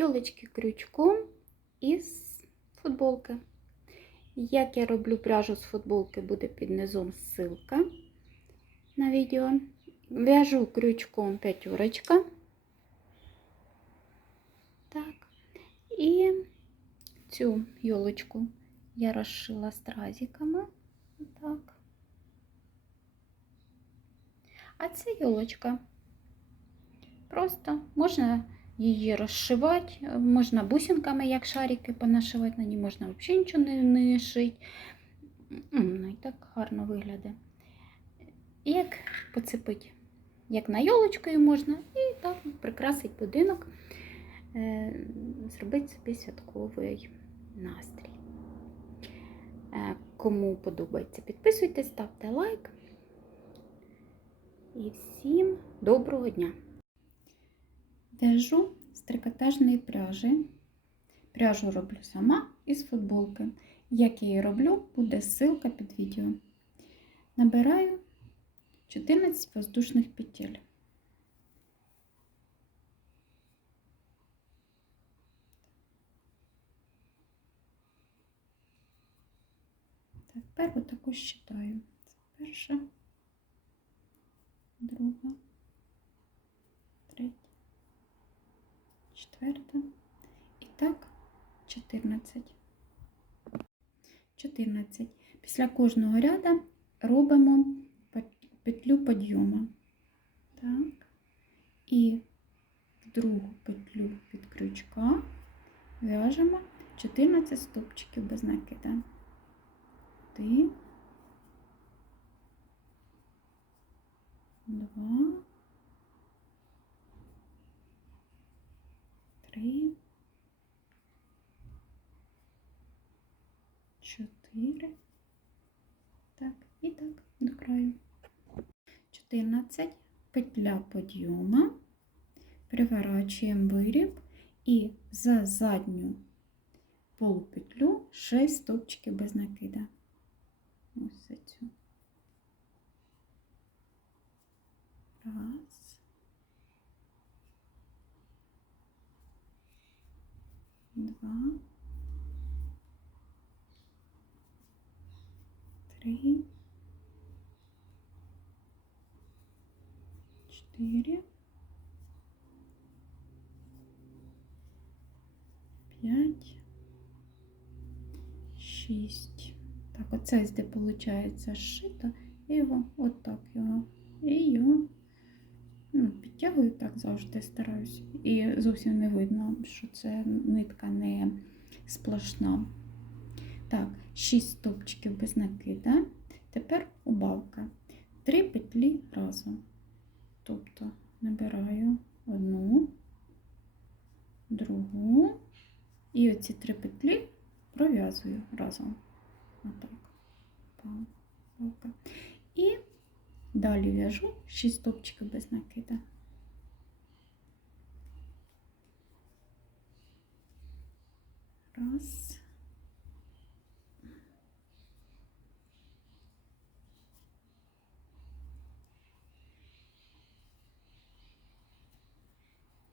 Йолочки крючком із футболки. Як я роблю пряжу з футболки, буде під низом ссылка на відео. В'яжу крючком п'ятерочка. Так. І цю йолочку я розшила стразиками. Так. А це йолочка. Просто можна її розшивати, можна бусинками, як шарики понашивати, на ній можна взагалі нічого не, не шити. Ну і так гарно виглядає. І Як поцепити, як на йолочкою можна, і так прикрасити будинок, е, зробити собі святковий настрій. Е, Кому подобається, підписуйтесь, ставте лайк. І всім доброго дня! В'яжу з трикотажної пряжі. Пряжу роблю сама із футболки. Як я її роблю, буде ссылка під відео. Набираю 14 воздушних петель. Тепер отаку считаю. Це перша, друга, третя, четверта. І так 14. 14. Після кожного ряда робимо петлю підйому. Так. І в другу петлю від крючка в'яжемо 14 стопчиків без накида. Один, два, 4. Так, і так, до краю. 14. Петля подйома. Переворачуємо виріб і за задню полупетлю 6 стопчиків без накида. Ось за цю. Раз. Два. Три. Четыре. П'ять. Шість. Так, оце де виходить зшито, і його отак його. І його ну, підтягую так завжди стараюсь. І зовсім не видно, що це нитка не сплошна. Так, 6 стовпчиків без накида. Тепер убавка. Три петлі разом. Тобто набираю одну, другу. І оці три петлі пров'язую разом. Отак. Палка. І далі в'яжу 6 стопчиків без накида. Раз.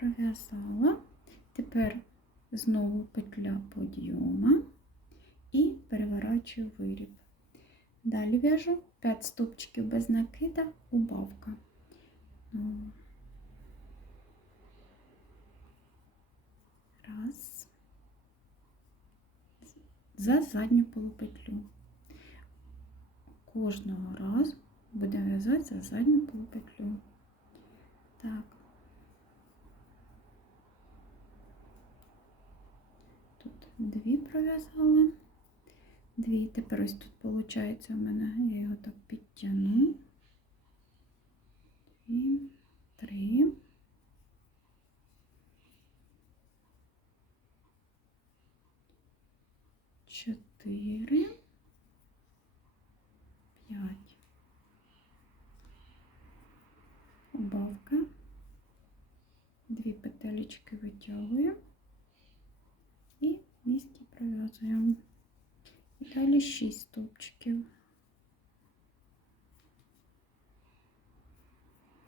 пров'язала. Тепер знову петля підйома і переворачую виріб. Далі в'яжу 5 стопчиків без накида, убавка. Раз. За задню полупетлю. Кожного разу будемо в'язати за задню полупетлю. Так. дві пров'язала. Дві. Тепер ось тут, виходить, у мене я його так підтягну. Дві, три. Чотири. П'ять. Обавка. Дві петелечки витягую пров'язуємо. І далі шість стовпчиків.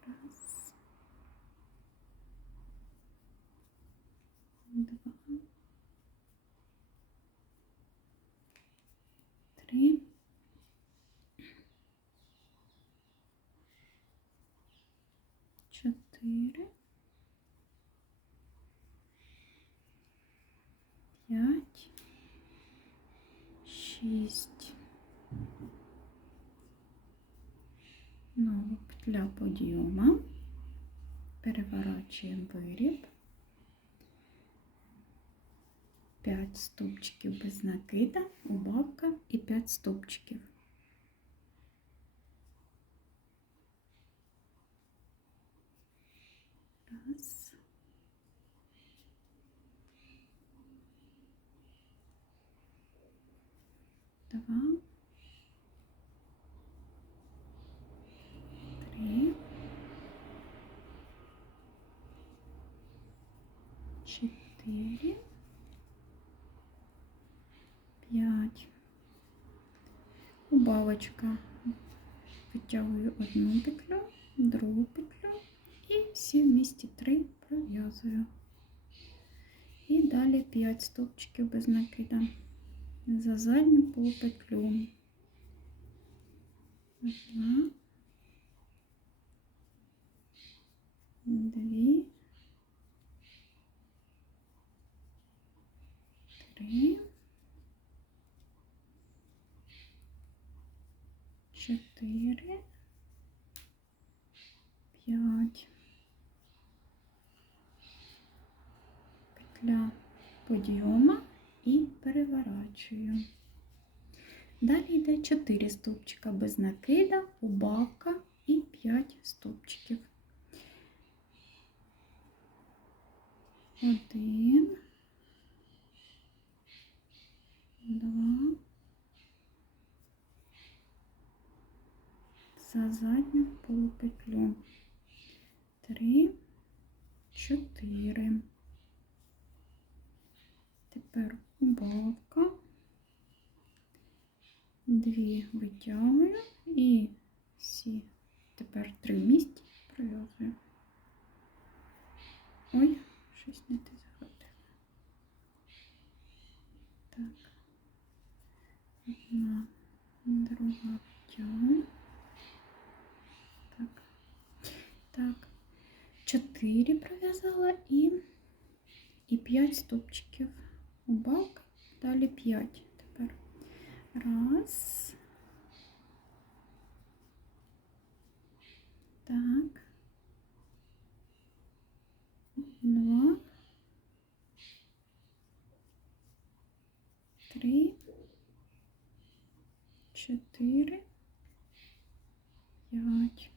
Раз. Два. Три. Чотири. П'ять. Шість. Знову петля подйома. Переворачуємо виріб. 5 стопчиків без накида, убавка і 5 стовпчиків. Чотири. П'ять. Убавочка. Витягую одну петлю, другу петлю і всі в місті три пров'язую. І далі 5 стовпчиків без накида за задню полупетлю. Одна, дві, Три, чотири, п'ять. Петля подйома і переворачую. Далі йде 4 стовпчика без накида, убавка і 5 стовпчиків. Один, два, за задню полупетлю. Три, чотири. Тепер убавка, дві витягую і всі тепер три в місці пров'язую. Ой, щось не те одна, друга витягую. Так, так, чотири пров'язала і, і п'ять стопчиків убавка, далі 5 тепер. Раз. Так. Два. Три. Чотири. П'ять.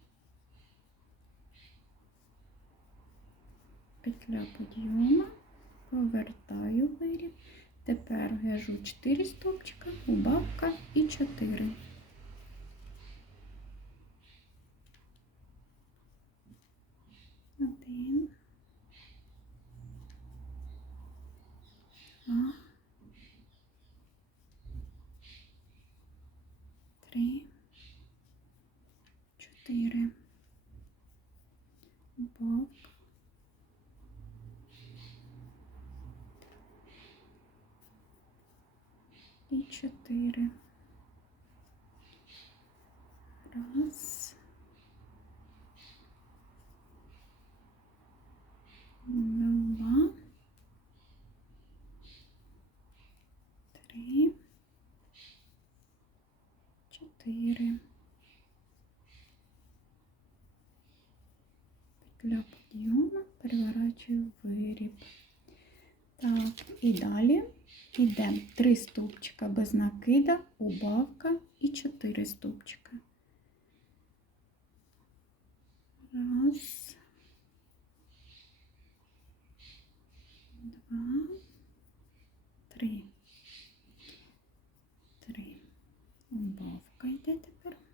Петля підйома повертаю виріб. Тепер в'яжу 4 стовпчика, убавка і 4. 4 бок. И 4 раз. Два. Три. Четыре. для підйому переворачую виріб. Так, и далее идем 3 ступчика без накида, убавка и 4 ступчика. Раз. Два. Три. Три. Убавка йде теперь.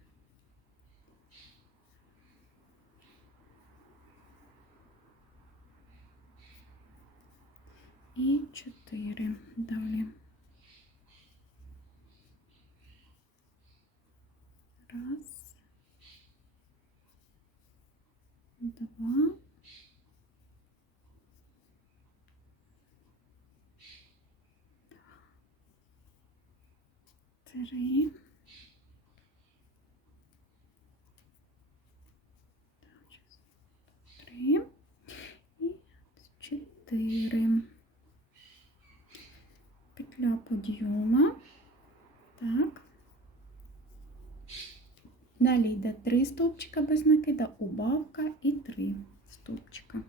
І чотири. Далі. Раз. Два. Три. Так, щас. Три. І чотири. Петля подйома. Так. Далі йде три стовпчика без накида, убавка і три стовпчика.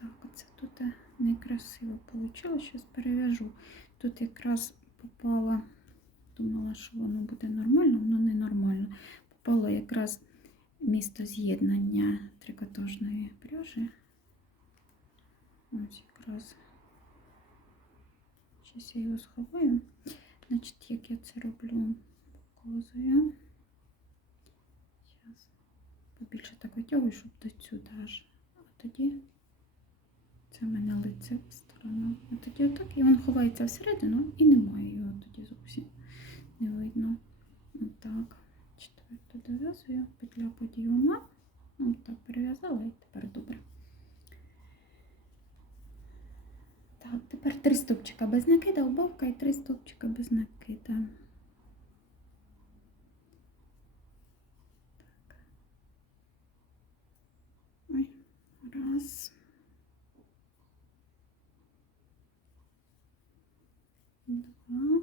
Так, оце тут некрасиво вийшло. Зараз перев'яжу. Тут якраз попала, думала, що воно буде нормально, воно не нормально. Попало якраз місто з'єднання трикотажної пряжі. Ось якраз. Зараз я його сховаю. Значить, як я це роблю, показую. Зараз побільше так витягую, щоб до сюди аж. А тоді це в мене лице в сторону. А тоді отак, і він ховається всередину і немає його тоді зовсім не видно. Отак. Четверту дов'язую, петля подйома. Отак перев'язала і тепер добре. Так, тепер три стовпчика без накида, убавка і три стовпчика без накида. Так. Ой, раз. Два.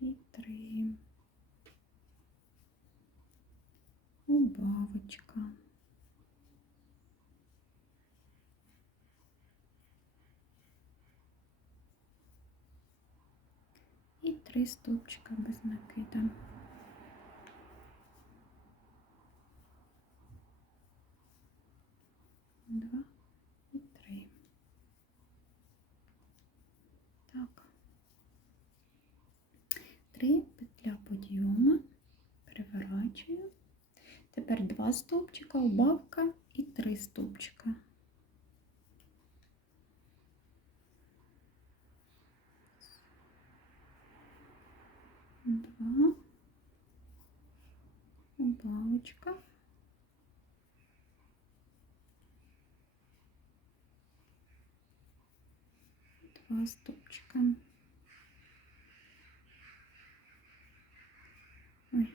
І три. Убавочка. І три стовпчика без накида. Два і три. Так. Три петля подйома, переворачую. Тепер два стовпчика, убавка і три стовпчика. Два. Убавочка. Два стопчика. Ой.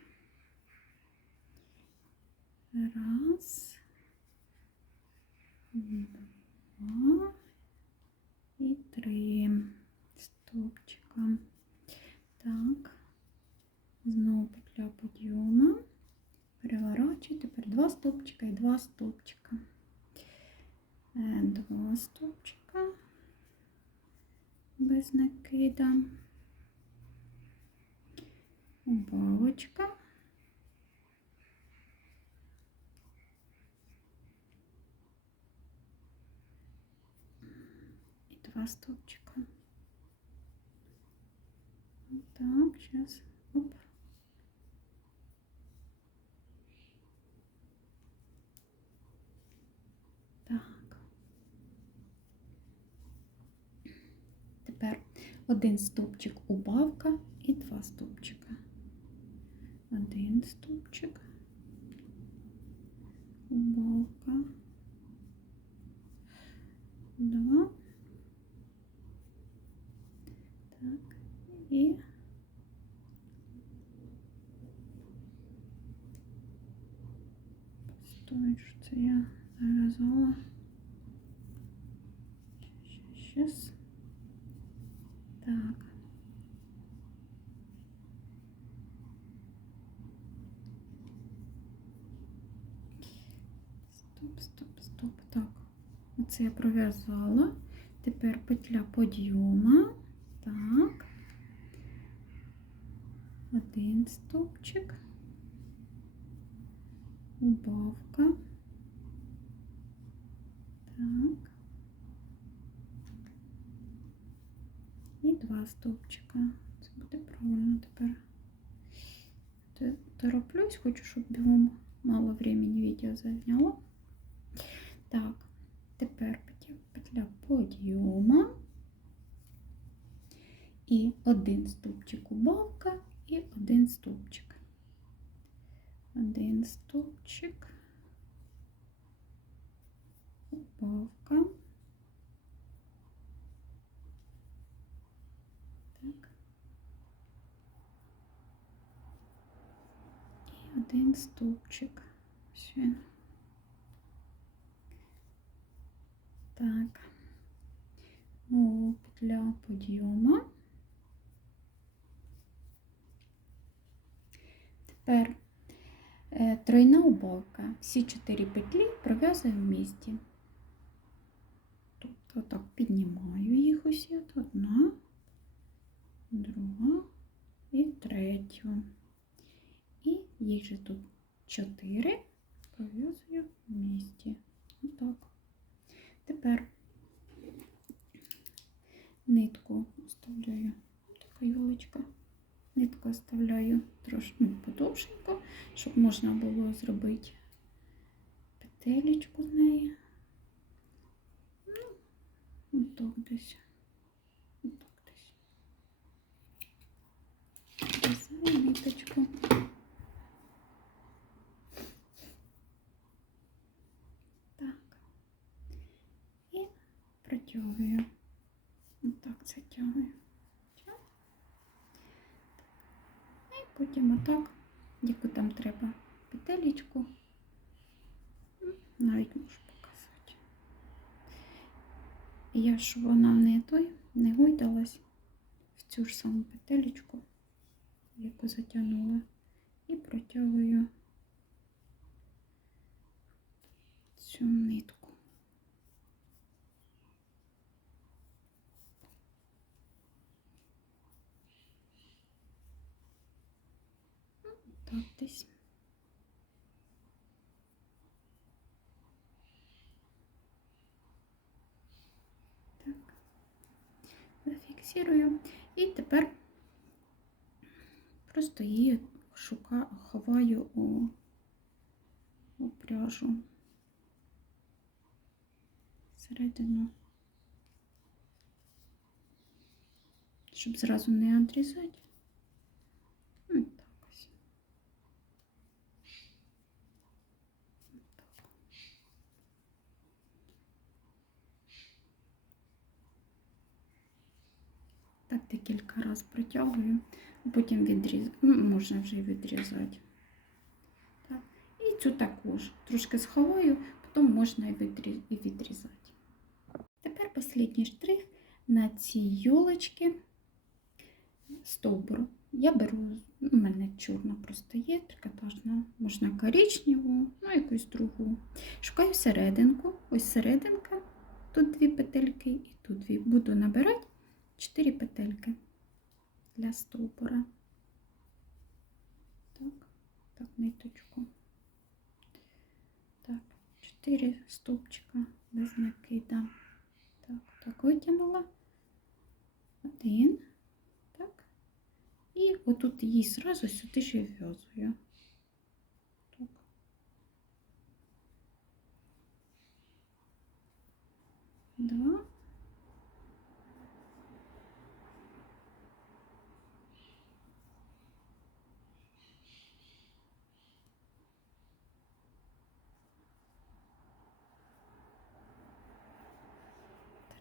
Раз. Два. І три стопчика. Стовпчика і два стовпчика. Е, Два стовпчика без накида. Убавочка. І два стовпчика. Так, сейчас. Оп. Так. Тепер один стовпчик убавка і два стовпчика. Один стовпчик. Убавка. Два. Так. І Стой, що це я зав'язала. Щас. Так. Стоп, стоп, стоп. Так. Оце я пров'язала. Тепер петля подйома. Так. Один стовпчик. Убавка. Так. І два стовпчика. Це буде правильно тепер. Тороплюсь, хочу, щоб бігом мало времени відео зайняло. Так, тепер петля, подйома. І один стовпчик убавка і один стовпчик. Один стовпчик. Убавка. Так. І один стовпчик. Ось Так. Знову петля підйома. Тепер е, тройна убавка. Всі чотири петлі пров'язуємо в місті. Тобто так піднімаю їх усі. Одна, друга і третя. І їх же тут чотири пров'язую в місті. Отак. Тепер нитку оставляю. Така йолочка. Нитку оставляю трошки ну, подовженько, щоб можна було зробити петелечку з неї. Ну, отак десь. Отак десь. В'язаю ниточку. Так. І протягую. Отак затягую. І потім отак, яку там треба петелечку. Навіть можу показати. Я, щоб вона не той, не гойдалась в цю ж саму петелечку, яку затягнула, і протягую цю нитку. Так, десь. Так. Зафіксирую. І тепер просто її шукаю, ховаю у, у пряжу середину, щоб зразу не відрізати. Ну, так ось. Так. Так разів протягую, потім відрізаю. Можна вже відрізати. Так. І цю також трошки сховаю, потім можна і відрізати. Тепер останній штрих на цій йолочці стовбуру. Я беру, у мене чорна просто є, трикотажна, можна коричневу, ну якусь другу. Шукаю серединку, ось серединка, тут дві петельки і тут дві. Буду набирати 4 петельки для стовбура. Так, так, ниточку. Так, 4 стовпчика без накида. Так, так витягнула. Один. Так. І отут її зразу сюди і вв'язую. Два.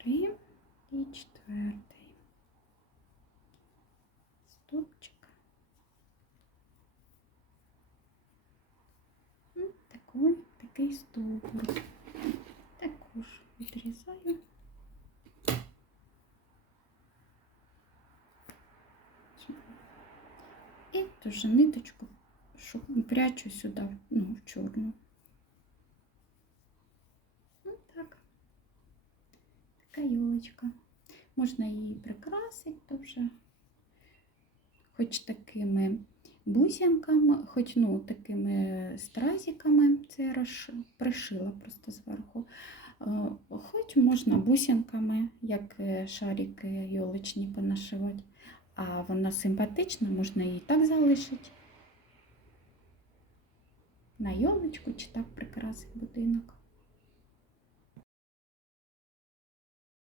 Три і четвертий. Стопчик. Ну, Такий, такий стовбур. Також відрізаю. І теж ниточку прячу сюди, ну, в чорну. Ну, так. Така йолочка. Можна її прикрасити дуже. Хоч такими бусинками, хоч ну, такими стразиками, це я пришила просто зверху. Е, Хоч можна бусинками, як е, шарики йолочні понашивати. А вона симпатична, можна її так залишити. На йолочку чи так прикрасити будинок.